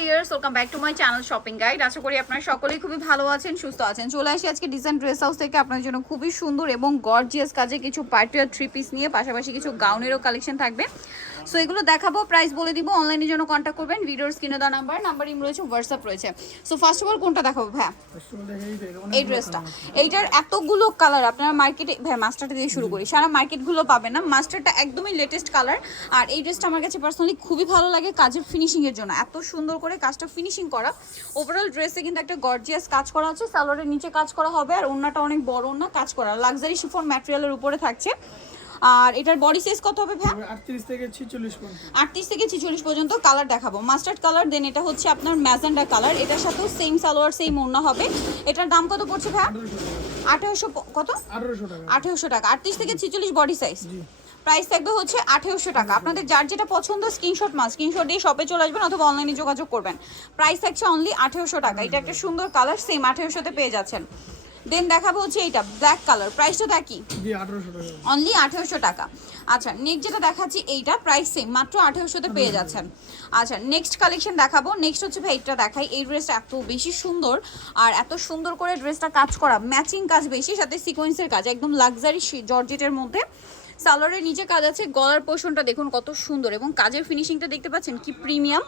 Viewers welcome back to my channel shopping guide আশা করি আপনারা সকলেই খুবই ভালো আছেন, সুস্থ আছেন। চলে আসি আজকে ডিজাইন ড্রেস হাউস থেকে। জন্য খুবই সুন্দর এবং গর্জিয়াস কাজে কিছু পার্টিয়ার থ্রি পিস নিয়ে, পাশাপাশি কিছু গাউনেরও কালেকশন থাকবে। সো এগুলো দেখাবো প্রাইস বলে দিব জন্য কন্ট্যাক্ট করবেন। ভিডিওর স্ক্রিনে দেওয়া নাম্বার নাম্বার ইম রয়েছে হোয়াটসঅ্যাপ রয়েছে। সো ফার্স্ট অফ অল কোনটা দেখাবো ভাই এই ড্রেসটা এইটার এতগুলো কালার আপনারা মার্কেটে মাস্টারটা দিয়ে শুরু করি। সারা মার্কেটগুলো পাবেন না। মাস্টারটা একদমই লেটেস্ট কালার আর এই ড্রেসটা আমার কাছে পার্সোনালি খুবই ভালো লাগে, কাজের ফিনিশিং এর জন্য। এত সুন্দর করে কাজটা ফিনিশিং করা। ওভারঅল ড্রেসে কিন্তু একটা গর্জিয়াস কাজ করা আছে। সালোয়ারের নিচে কাজ করা হবে আর ওন্নাটা অনেক বড় ওন্না কাজ করা। লাক্সারি শিফন ম্যাটেরিয়ালের উপরে থাকছে। আর এটার বডি সাইজ কত হবে ভাই আটত্রিশ থেকে ছিচল্লিশ পর্যন্ত। আটত্রিশ থেকে ছিচল্লিশ পর্যন্ত কালার দেখাবো। মাস্টার্ড কালার দেন এটা হচ্ছে আপনার ম্যাজেন্ডা কালার এটার সাথেও সেম সালোয়ার সেম ওড়না হবে। এটার দাম কত পড়ছে ভাই আঠারোশো টাকা। আঠেরোশো কত? আঠারোশো টাকা। আঠেরোশো টাকা। আটত্রিশ থেকে ছিচল্লিশ বডি সাইজ জি। প্রাইস থাকবে হচ্ছে আঠেরোশো টাকা। আপনাদের যার যেটা পছন্দ স্ক্রিনশট মাস স্ক্রিনশট দিয়ে শপে চলে আসবেন অথবা অনলাইনে যোগাযোগ করবেন। প্রাইস থাকছে অনলি আঠেরোশো টাকা। এটা একটা সুন্দর কালার সেম আঠেরোশোতে পেয়ে যাচ্ছেন। দেন দেখাবো হচ্ছে এইটা ব্ল্যাক কালার প্রাইসটা দেখি অনলি আঠেরোশো টাকা। আচ্ছা নেক্সট যেটা দেখাচ্ছি এইটা প্রাইস সেম মাত্র আঠেরোশোতে পেয়ে যাচ্ছেন। আচ্ছা নেক্সট কালেকশন দেখাবো। নেক্সট হচ্ছে ভাই এইটা দেখাই। এই ড্রেসটা এত বেশি সুন্দর আর এত সুন্দর করে ড্রেসটা কাজ করা ম্যাচিং কাজ বেশি সাথে সিকোয়েন্সের কাজ একদম লাক্সারি জর্জেটের মধ্যে। সালোয়ারের নিচে কাজ আছে, গলার পোর্শনটা দেখুন কত সুন্দর এবং কাজের ফিনিশিংটা দেখতে পাচ্ছেন কি প্রিমিয়াম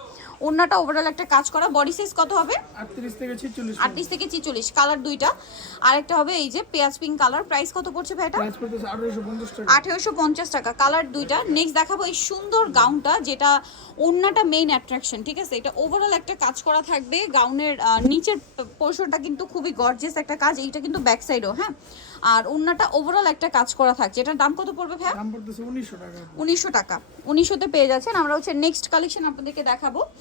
ওন্নাটা ওভারঅল একটা কাজ করা। বডি সাইজ কত হবে? আটত্রিশ থেকে ছিচল্লিশ আটত্রিশ থেকে চিচল্লিশ কালার দুইটা। আরেকটা হবে এই যে পেঁয়াজ পিঙ্ক কালার প্রাইস কত পড়ছে ভাই এটা? প্রাইস আঠারোশো পঞ্চাশ টাকা। আঠেরোশো পঞ্চাশ টাকা কালার দুইটা। নেক্সট দেখাবো এই সুন্দর গাউনটা যেটা ওড়নাটা মেইন অ্যাট্রাকশন ঠিক আছে? এটা ওভারঅল একটা কাজ করা থাকবে। গাউনের নিচের পোর্শনটা কিন্তু খুবই গর্জিয়াস একটা কাজ। এইটা কিন্তু ব্যাক সাইডও হ্যাঁ? আর ওড়নাটা ওভারঅল একটা কাজ করা থাকছে। এটার দাম কত পড়বে ভাই দাম পড়তেছে উনিশশো টাকা। উনিশশো টাকা। উনিশশোতে পেয়ে যাচ্ছেন। আমরা হচ্ছে নেক্সট কালেকশন আপনাদেরকে দেখাবো।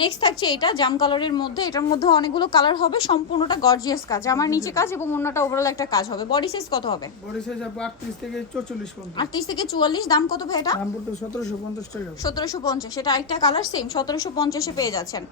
নেক্সট থাকছে এটা জাম কালারের মধ্যে। এটার মধ্যে অনেকগুলো কালার হবে সম্পূর্ণটা গর্জিয়াস কাজ। আমার নিচে কাজ এবং অন্যটা ওভারঅল একটা কাজ হবে। বডি সাইজ কত হবে? বডি সাইজ আপু আটত্রিশ থেকে চৌচল্লিশ পর্যন্ত। আটত্রিশ থেকে চুয়াল্লিশ দাম কত ভাই এটা? দাম সতেরোশো পঞ্চাশ টাকা সতেরোশো পঞ্চাশ। এটা আরেকটা কালার সেম সতেরোশো পঞ্চাশে পেয়ে যাচ্ছেন।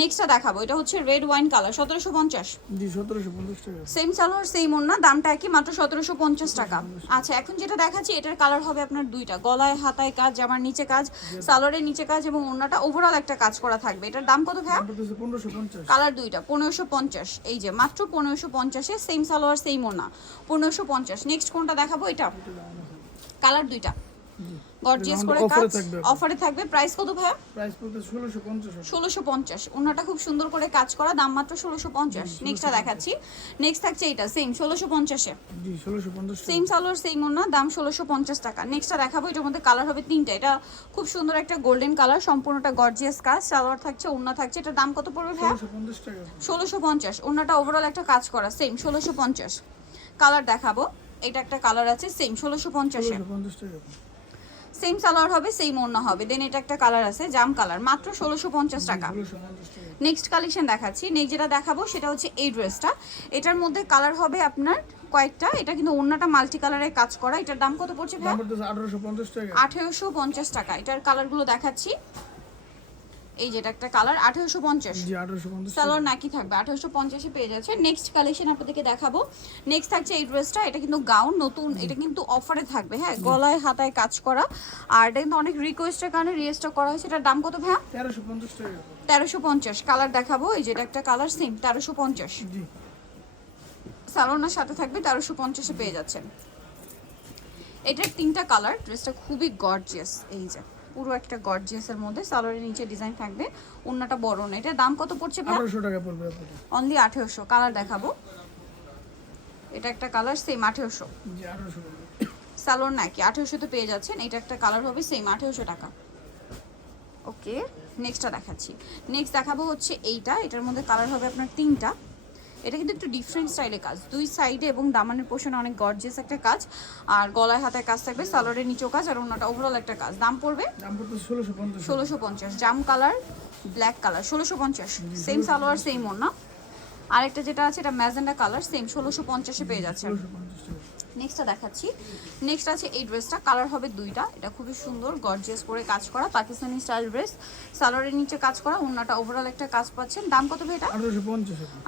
নেক্সটটা দেখাবো। এটা হচ্ছে রেড ওয়াইন কালার সতেরোশো পঞ্চাশ। জি সতেরোশো পঞ্চাশ টাকা সেম সালোয়ার সেম ওন্না দামটা একই মাত্র সতেরোশো পঞ্চাশ টাকা। আচ্ছা এখন যেটা দেখাচ্ছি এটার কালার হবে আপনার দুইটা। গলায় হাতায় কাজ জামার নিচে কাজ সালোয়ারের নিচে কাজ এবং ওন্নাটা ওভারঅল একটা কাজ করা থাকবে। এটার দাম কত ভাইয়া? পনেরোশো কালার দুইটা পনেরোশো পঞ্চাশ। এই যে মাত্র পনেরোশো পঞ্চাশে সেম সালোয়ার সেম ওনা পনেরোশো পঞ্চাশ। নেক্সট কোনটা দেখাবো? এটা। কালার দুইটা। গর্জিয়াস করে এ কাজ। অফারে থাকবে প্রাইস কত ভাইয়া? প্রাইস ষোলোশো পঞ্চাশ ষোলোশো ওনাটা খুব সুন্দর করে কাজ করা। দাম মাত্র ষোলোশো পঞ্চাশ। নেক্সটটা দেখাচ্ছি। নেক্সট থাকছে এটা সেম ষোলোশো পঞ্চাশে। জি ষোলোশো পঞ্চাশ সেম সালোয়ার সেম ওনা। দাম ষোলোশো পঞ্চাশ টাকা। নেক্সটটা দেখাবো। এটার মধ্যে কালার হবে তিনটা। এটা খুব সুন্দর একটা গোল্ডেন কালার সম্পূর্ণটা গর্জিয়াস কাজ। সালোয়ার থাকছে ওনা থাকছে। এটার দাম কত পড়বে ষোলোশো পঞ্চাশ টাকা। ষোলোশো পঞ্চাশ। ওনাটা ওভারঅল একটা কাজ করা। সেম ষোলোশো পঞ্চাশ। কালার দেখাবো। এটা একটা কালার আছে। সেম ষোলোশো পঞ্চাশে। ষোলোশো টাকা। সেম সালোয়ার হবে সেম অন্য হবে। দেন এটা একটা কালার আছে জাম কালার মাত্র ষোলোশো পঞ্চাশ টাকা। নেক্সট কালেকশন দেখাচ্ছি। নেক্সট যেটা দেখাবো সেটা হচ্ছে এই ড্রেসটা এটার মধ্যে কালার হবে আপনার কয়েকটা। এটা কিন্তু অন্যটা মাল্টি কালারের কাজ করা। এটার দাম কত পড়ছে ভাই? আঠারোশো আঠেরোশো পঞ্চাশ টাকা। এটার কালারগুলো দেখাচ্ছি। এই যেটা একটা কালার আঠেরোশো পঞ্চাশ। সালোয়ার নাকি থাকবে আঠারোশো পঞ্চাশে পেয়ে যাচ্ছে। নেক্সট কালেকশন আপনাদেরকে দেখাবো। নেক্সট থাকছে এই ড্রেসটা এটা কিন্তু গাউন নতুন এটা কিন্তু অফারে থাকবে হ্যাঁ? গলায় হাতায় কাজ করা। আর এটা কিন্তু অনেক রিকোয়েস্টের কারণে রিয়েস্টটা করা হয়েছে। এটার দাম কত ভাইয়া? তেরোশো পঞ্চাশ তেরোশো পঞ্চাশ। কালার দেখাবো এই যেটা একটা কালার সেম তেরোশো পঞ্চাশ। সালোনার সাথে থাকবে তেরোশো পঞ্চাশে পেয়ে যাচ্ছেন। এটার তিনটা কালার ড্রেসটা খুবই গর্জিয়াস এই যে। পুরো একটা গর্জিয়াসের মধ্যে। সালোয়ারের নিচে ডিজাইন থাকবে। অন্যটা বড় না। এটা দাম কত পড়ছে ভাই আঠারোশো টাকা পড়বে অনলি আঠেরোশো। কালার দেখাবো। এটা একটা কালার সেম আঠেরোশো। জি আঠারোশো টাকা সালোয়ার নাকি আঠেরোশোতে পেয়ে যাচ্ছেন। এটা একটা কালার হবে সেম আঠেরোশো টাকা। ওকে নেক্সটটা দেখাচ্ছি। নেক্সট দেখাবো হচ্ছে এইটা। এটার মধ্যে কালার হবে আপনার তিনটা। এটা কিন্তু একটু ডিফারেন্ট স্টাইলে কাজ। দুই সাইডে এবং দামানের পোষণে অনেক গর্জেস একটা কাজ। আর গলায় হাতে কাজ থাকবে সালোয়ারের নিচেও কাজ আর অন্যটা ওভারঅল একটা কাজ। দাম পড়বে? ষোলোশো পঞ্চাশ। জাম কালার ব্ল্যাক কালার ষোলোশো পঞ্চাশ। সেম সালোয়ার সেম ওর না আরেকটা যেটা আছে এটা ম্যাজেন্ডা কালার সেম ষোলোশো পঞ্চাশে পেয়ে যাচ্ছে। নেক্সটটা দেখাচ্ছি। নেক্সট আছে এই ড্রেসটা কালার হবে দুইটা। এটা খুবই সুন্দর গর্জিয়াস করে কাজ করা পাকিস্তানি স্টাইল ড্রেস সালোয়ারের নিচে কাজ করা অন্যটা ওভারঅল একটা কাজ পাচ্ছেন। দাম কত ভাই এটা?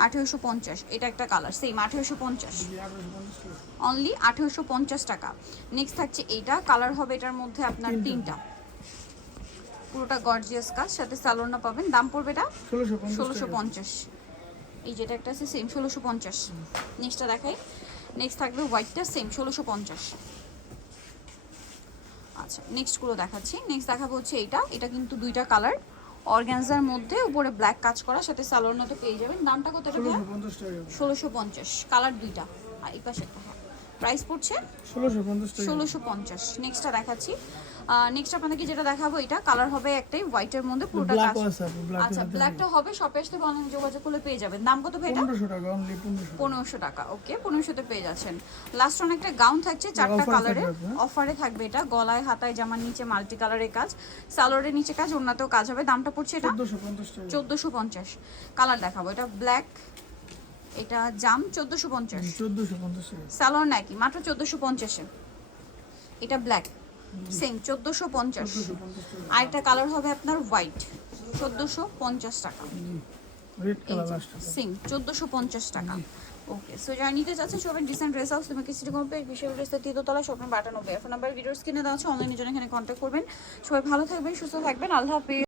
আঠারোশো পঞ্চাশ এটা একটা কালার সেম আঠেরোশো পঞ্চাশ। অনলি আঠেরোশো পঞ্চাশ। টাকা। নেক্সট থাকছে এইটা কালার হবে এটার মধ্যে আপনার তিনটা। পুরোটা গর্জিয়াস কাজ সাথে সালোনা পাবেন। দাম পড়বে এটা? ষোলোশো। পঞ্চাশ এই যেটা একটা আছে সেম ষোলোশো পঞ্চাশ। নেক্সটটা দেখাই। নেক্সট থাকবে হোয়াইটটা সেম ষোলোশো পঞ্চাশ। আচ্ছা নেক্সটগুলো দেখাচ্ছি। নেক্সট দেখাবো হচ্ছে এইটা। এটা কিন্তু দুইটা কালার অর্গ্যানজার মধ্যে উপরে ব্ল্যাক কাজ করা সাথে সালোয়ার মতো পেয়ে যাবেন। দামটা কত টাকা। ষোলোশো পঞ্চাশ। কালার দুইটা। আর এই পাশে একটা প্রাইস পড়ছে? ষোলোশো পঞ্চাশ ষোলোশো পঞ্চাশ। নেক্সটটা দেখাচ্ছি। নেক্সট আপনাদেরকে যেটা দেখাবো এটা কালার হবে একটাই হোয়াইটের মধ্যে পুরোটা আচ্ছা ব্ল্যাকটা হবে। শপে আসতে অনলাইন যোগাযোগ করলে পেয়ে যাবেন। দাম কত ভাই এটা? পনেরোশো টাকা ওকে পনেরোশোতে পেয়ে যাচ্ছেন। লাস্ট অন একটা গাউন থাকছে চারটা offer কালারে হ্যাঁ। অফারে থাকবে এটা গলায় হাতায় জামার নিচে মাল্টি কালারের কাজ। সালোয়ারের নিচে কাজ অন্যতেও কাজ হবে। দামটা পড়ছে এটা? চোদ্দোশো পঞ্চাশ কালার দেখাবো এটা ব্ল্যাক এটা জাম চোদ্দোশো পঞ্চাশ। সালোয়ার নাকি মাত্র চোদ্দোশো পঞ্চাশে। এটা ব্ল্যাক সেম চোদ্দোশো পঞ্চাশ। আরেকটা কালার হবে আপনার হোয়াইট চোদ্দোশো পঞ্চাশ টাকা। সেম চোদ্দোশো পঞ্চাশ টাকা। ওকে সো যারা নিতে চাচ্ছে সবাই ডিসেন্ট ড্রেস হাউস তুমি সিটি কমপ্লেক্স বিশেষ ড্রেস তৃতীয়তলা স্বপ্ন বাটানব্বই নাম্বার ভিডিওস কিনে দেওয়া আছে অনলাইনে জন্য এখানে কন্ট্যাক্ট করবেন। সবাই ভালো থাকবেন সুস্থ থাকবেন আল্লাহ হাফিজ।